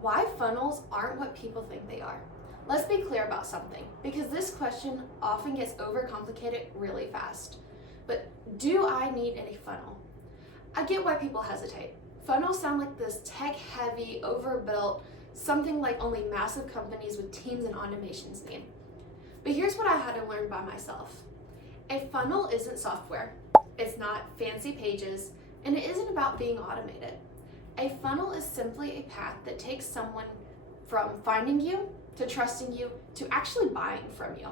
Why funnels aren't what people think they are. Let's be clear about something, because this question often gets overcomplicated really fast. But do I need a funnel? I get why people hesitate. Funnels sound like this tech-heavy, overbuilt, something like only massive companies with teams and automations need. But here's what I had to learn by myself. A funnel isn't software, it's not fancy pages, and it isn't about being automated. A funnel is simply a path that takes someone from finding you, to trusting you, to actually buying from you.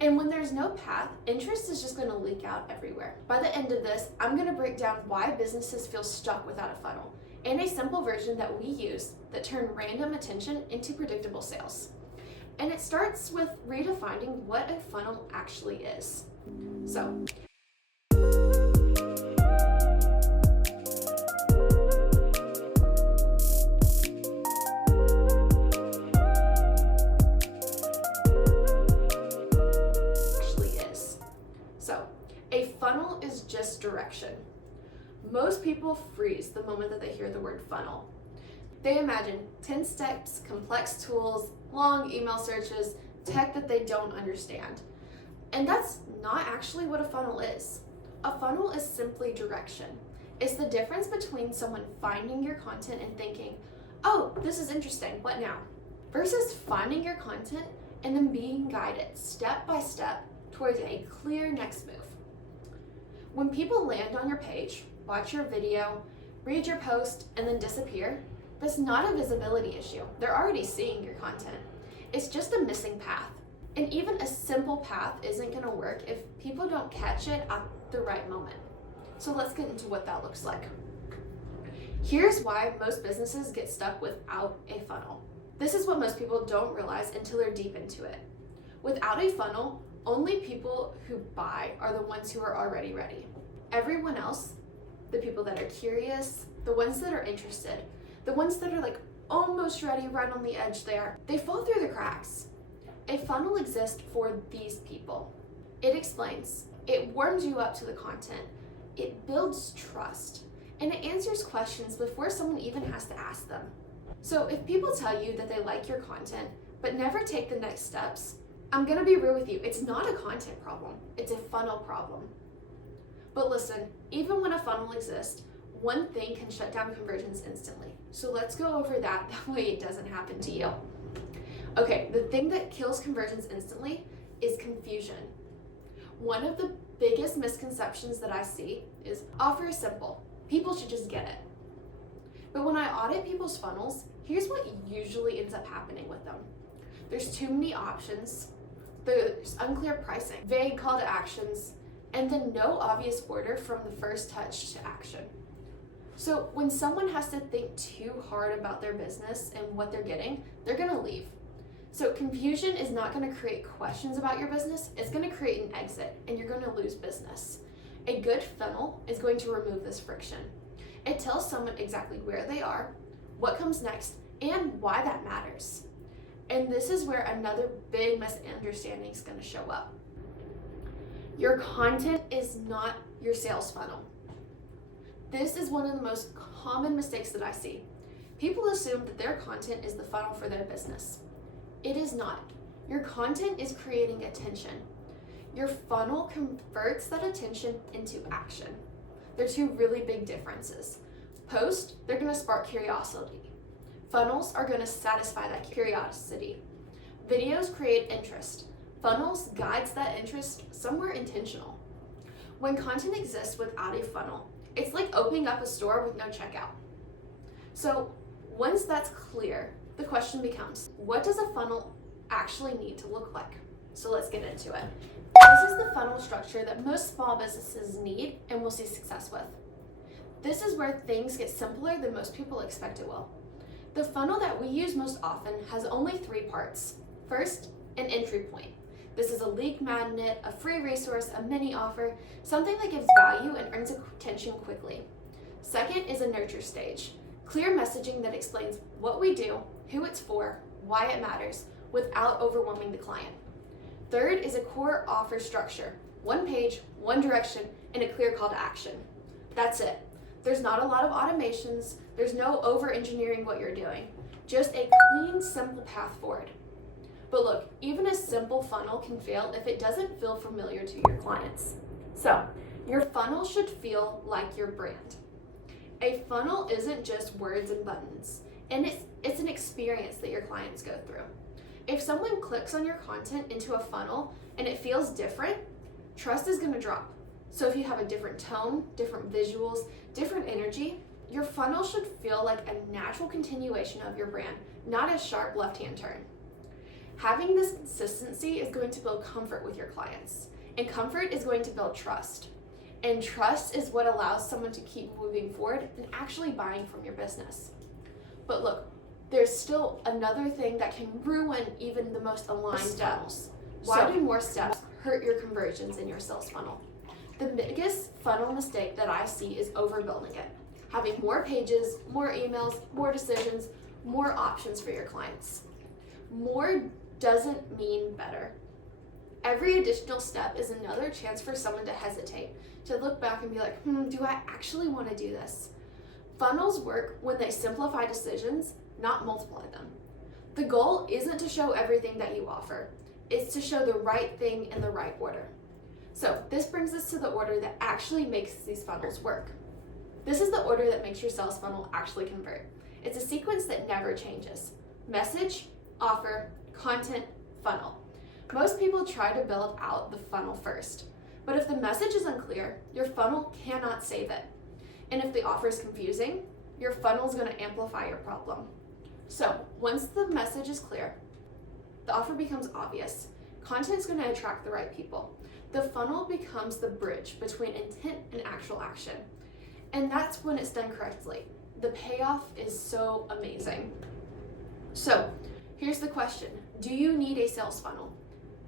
And when there's no path, interest is just going to leak out everywhere. By the end of this, I'm going to break down why businesses feel stuck without a funnel, and a simple version that we use that turn random attention into predictable sales. And it starts with redefining what a funnel actually is. So, a funnel is just direction. Most people freeze the moment that they hear the word funnel. They imagine 10 steps, complex tools, long email searches, tech that they don't understand. And that's not actually what a funnel is. A funnel is simply direction. It's the difference between someone finding your content and thinking, oh, this is interesting, what now? Versus finding your content and then being guided step by step towards a clear next move. When people land on your page, watch your video, read your post, and then disappear, that's not a visibility issue. They're already seeing your content. It's just a missing path. And even a simple path isn't going to work if people don't catch it at the right moment. So let's get into what that looks like. Here's why most businesses get stuck without a funnel. This is what most people don't realize until they're deep into it. Without a funnel, only people who buy are the ones who are already ready. Everyone else, the people that are curious, the ones that are interested, the ones that are like almost ready, right on the edge there, they fall through the cracks. A funnel exists for these people. It explains, it warms you up to the content, it builds trust, and it answers questions before someone even has to ask them. So if people tell you that they like your content, but never take the next steps, I'm gonna be real with you, it's not a content problem, it's a funnel problem. But listen, even when a funnel exists, one thing can shut down conversions instantly. So let's go over that way it doesn't happen to you. Okay, the thing that kills conversions instantly is confusion. One of the biggest misconceptions that I see is offer is simple. People should just get it. But when I audit people's funnels, here's what usually ends up happening with them. There's too many options, there's unclear pricing, vague call to actions, and then no obvious order from the first touch to action. So when someone has to think too hard about their business and what they're getting, they're gonna leave. So confusion is not gonna create questions about your business, it's gonna create an exit and you're gonna lose business. A good funnel is going to remove this friction. It tells someone exactly where they are, what comes next, and why that matters. And this is where another big misunderstanding is going to show up. Your content is not your sales funnel. This is one of the most common mistakes that I see. People assume that their content is the funnel for their business. It is not. Your content is creating attention. Your funnel converts that attention into action. They're two really big differences. Post, they're going to spark curiosity. Funnels are going to satisfy that curiosity. Videos create interest. Funnels guides that interest somewhere intentional. When content exists without a funnel, it's like opening up a store with no checkout. So once that's clear, the question becomes, what does a funnel actually need to look like? So let's get into it. This is the funnel structure that most small businesses need and will see success with. This is where things get simpler than most people expect it will. The funnel that we use most often has only 3 parts. First, an entry point. This is a lead magnet, a free resource, a mini offer, something that gives value and earns attention quickly. Second is a nurture stage. Clear messaging that explains what we do, who it's for, why it matters, without overwhelming the client. Third is a core offer structure. 1 page, 1 direction, and a clear call to action. That's it. There's not a lot of automations. There's no over-engineering what you're doing. Just a clean, simple path forward. But look, even a simple funnel can fail if it doesn't feel familiar to your clients. So, your funnel should feel like your brand. A funnel isn't just words and buttons, and it's an experience that your clients go through. If someone clicks on your content into a funnel and it feels different, trust is going to drop. So if you have a different tone, different visuals, different energy, your funnel should feel like a natural continuation of your brand, not a sharp left-hand turn. Having this consistency is going to build comfort with your clients, and comfort is going to build trust. And trust is what allows someone to keep moving forward and actually buying from your business. But look, there's still another thing that can ruin even the most aligned funnels. Why do more steps hurt your conversions in your sales funnel? The biggest funnel mistake that I see is overbuilding it. Having more pages, more emails, more decisions, more options for your clients. More doesn't mean better. Every additional step is another chance for someone to hesitate, to look back and be like, do I actually want to do this? Funnels work when they simplify decisions, not multiply them. The goal isn't to show everything that you offer. It's to show the right thing in the right order. So this brings us to the order that actually makes these funnels work. This is the order that makes your sales funnel actually convert. It's a sequence that never changes. Message, offer, content, funnel. Most people try to build out the funnel first, but if the message is unclear, your funnel cannot save it. And if the offer is confusing, your funnel is going to amplify your problem. So once the message is clear, the offer becomes obvious. Content is going to attract the right people. The funnel becomes the bridge between intent and actual action. And that's when it's done correctly. The payoff is so amazing. So here's the question. Do you need a sales funnel?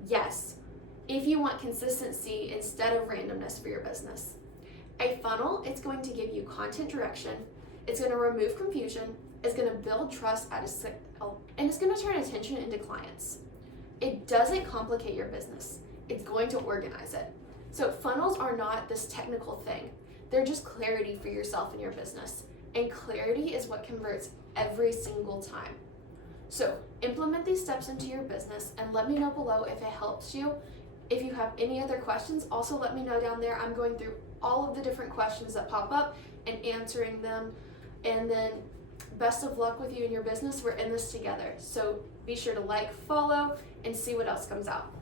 Yes, if you want consistency instead of randomness for your business. A funnel, it's going to give you content direction, it's going to remove confusion, it's going to build trust at a scale, and it's going to turn attention into clients. It doesn't complicate your business. It's going to organize it. So funnels are not this technical thing. They're just clarity for yourself and your business. And clarity is what converts every single time. So implement these steps into your business and let me know below if it helps you. If you have any other questions, also let me know down there. I'm going through all of the different questions that pop up and answering them. And then best of luck with you and your business. We're in this together. So be sure to like, follow, and see what else comes out.